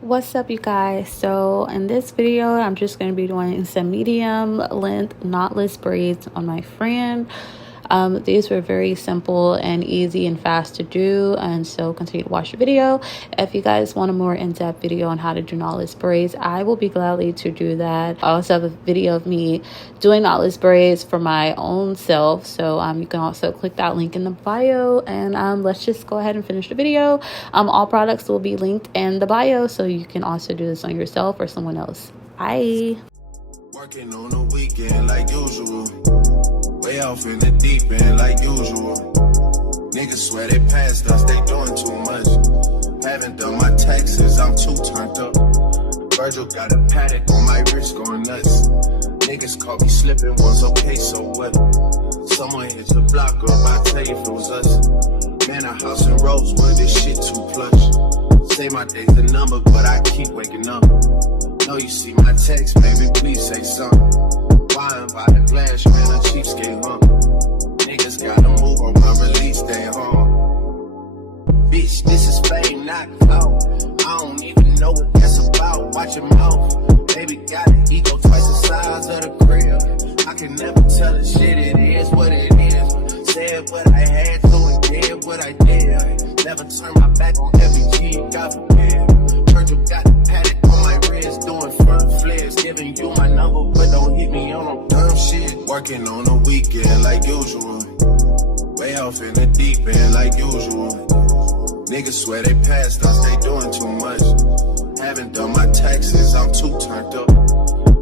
What's up, you guys? So in this video I'm just going to be doing some medium length knotless braids on my friend. These were very simple and easy and fast to do, and so continue to watch the video. If you guys want a more in-depth video on how to do knotless braids, I will be gladly to do that. I also have a video of me doing knotless braids for my own self, so you can also click that link in the bio, and let's just go ahead and finish the video. All products will be linked in the bio, so you can also do this on yourself or someone else. Bye. Working on the weekend like usual. Way off in the deep end like usual. Niggas swear they passed us, they doing too much. Haven't done my taxes, I'm too turned up. Virgil got a paddock on my wrist going nuts. Niggas caught me slipping once, okay, so what? Someone hit the block up, I tell you if it was us. Man, a house in Rosewood, this shit too plush. Say my day's the number, but I keep waking up. Know you see my text, baby, please say something. Wine by the glass, man, a cheapskate, huh? Niggas gotta move on my release day, huh? Bitch, this is fame, not clout. I don't even know what that's about. Watch your mouth. Baby got an ego twice the size of the crib. I can never tell the shit, it is what it is. Said what I had to and did what I did. Never turn my back on every G, God forbid. Virgil got the paddock on my wrist, doing front flips, giving you my number, but don't hit me on no dumb shit. Working on the weekend like usual. Way off in the deep end like usual. Niggas swear they passed us, they doing too much. Haven't done my taxes, I'm too turned up.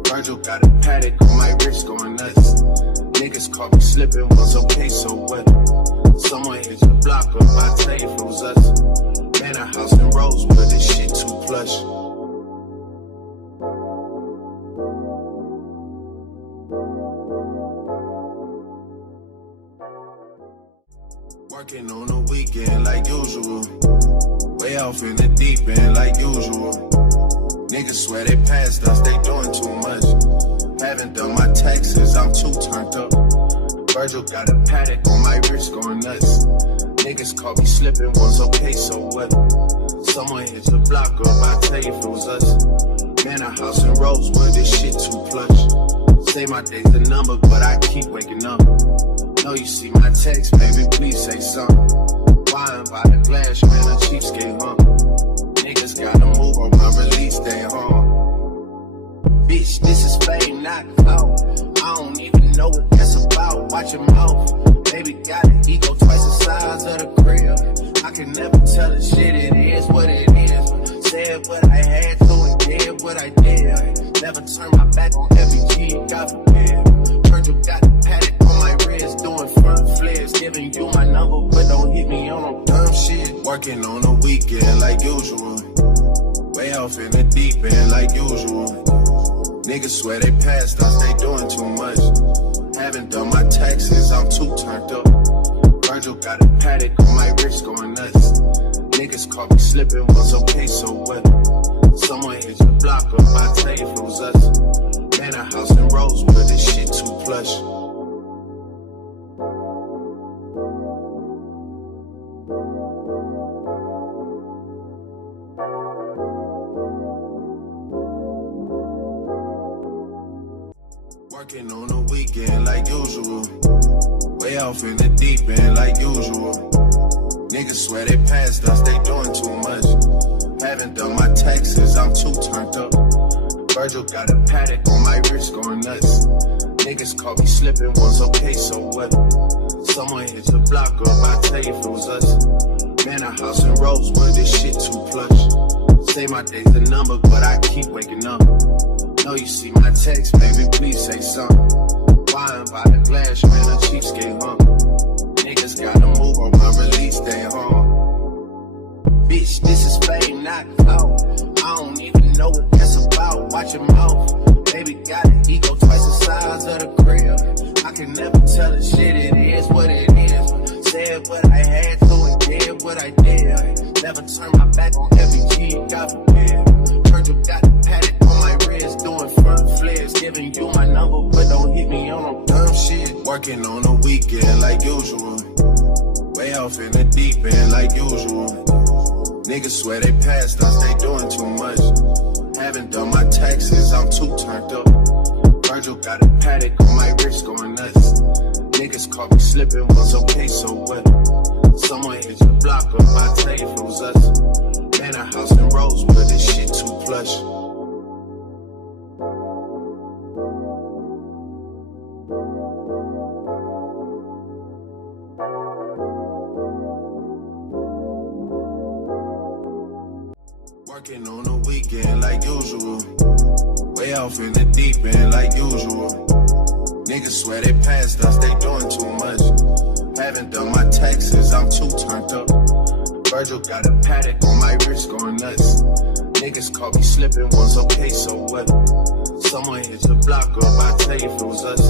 Virgil got a paddock on my wrist going nuts. Niggas caught me slipping once, okay, so what? Someone hit the block up, I tell you if it was us. Man, a house in Rosewood, this shit too plush. Working on the weekend like usual. Way off in the deep end like usual. Niggas swear they passed us, they doing too much. Haven't done my taxes, I'm too turned up. Virgil got a paddock on my wrist going nuts. Niggas caught me slipping once, okay, so what? Someone hit the block up, I tell you if it was us. Man, a house in Rosewood, this shit too plush. Say my day's the number, but I keep waking up. Know you see my text, baby, please say something. Wine by the glass, man, a cheapskate, huh? Niggas gotta move on my release day, huh? Bitch, this is fame, not clout. I don't even know what that's about. Watch your mouth. Baby got an ego twice the size of the crib. I can never tell the shit, it is what it is. Said what I had to and did what I did. Never turn my back on every G, God forbid. Virgil got the paddock on my wrist, doing front flips, giving you my number, but don't hit me on no dumb shit. Working on the weekend like usual. Way off in the deep end like usual. Niggas swear they passed us, they doing too much. Haven't done my taxes, I'm too turned up. Virgil got a paddock on my wrist going nuts. Niggas caught me slipping once, okay, so what? Someone hit the block up, I tell you if it was us. Man, a house in Rosewood, this shit too plush. Working on the weekend like usual. Way off in the deep end like usual. Niggas swear they passed us, they doing too much. Haven't done my taxes, I'm too turned up. Virgil got a paddock on my wrist going nuts. Niggas caught me slipping once, okay, so what? Someone hit the block up, I tell you if it was us. Man, a house in Rosewood, this shit too plush. Say my day's the number, but I keep waking up. Know you see my text, baby, please say something. Wine by the glass, man, a cheapskate, huh? Niggas gotta move on my release day, huh? Bitch, this is fame, not clout. I don't even know what that's about. Watch your mouth. Baby got an ego twice the size of the crib. I can never tell the shit, it is what it is. Said what I had to and did what I did. Never turn my back on every G, God forbid. Virgil got the paddock on my wrist, doing front flips, giving you my number, but don't hit me on no dumb shit. Working on the weekend like usual. Way off off in the deep end like usual. Niggas swear they passed us, they doing too much. Haven't done my taxes, I'm too turned up. Virgil got a paddock on my wrist going nuts. Niggas caught me slipping, was okay, so what? Someone hit your block up, I tell you if it was us. Man, a house in Rosewood, this shit too plush. Working on the weekend like usual. Way off in the deep end like usual. Niggas swear they passed us, they doing too much. Haven't done my taxes, I'm too turned up. Virgil got a paddock on my wrist going nuts. Niggas caught me slipping, was okay, so what? Someone hit the block up, I tell you if it was us.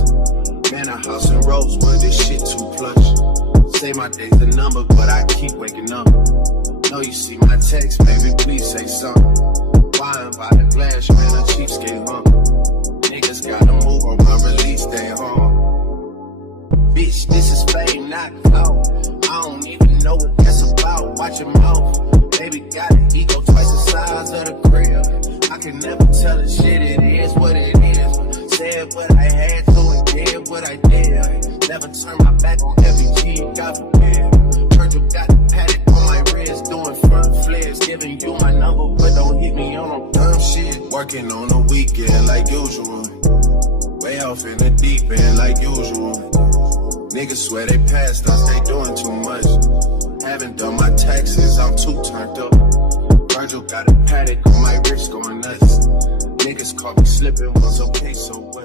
Man, a house in Rosewood, this shit too plush. Say my day's a number, but I keep waking up. Know you see my text, baby, please say something. Wine by the glass, man, a cheapskate, huh? Niggas gotta move on my release day, huh? Bitch, this is fame, not clout. I don't even know what that's about. Watch your mouth. Baby got an ego twice the size of the crib. I can never tell a shit, it is what it is. Said what I had to and did what I did. Never turn my back on every G, God forbid. Virgil got the paddock on my wrist, doing front flares. Giving you my number, but don't hit me on no dumb shit. Working on the weekend like usual. Way off in the deep end like usual. Niggas swear they passed us, they doing too much. Haven't done my taxes, I'm too turned up. Virgil got a paddock on my wrist going nuts. Niggas caught me slipping, was okay, so what?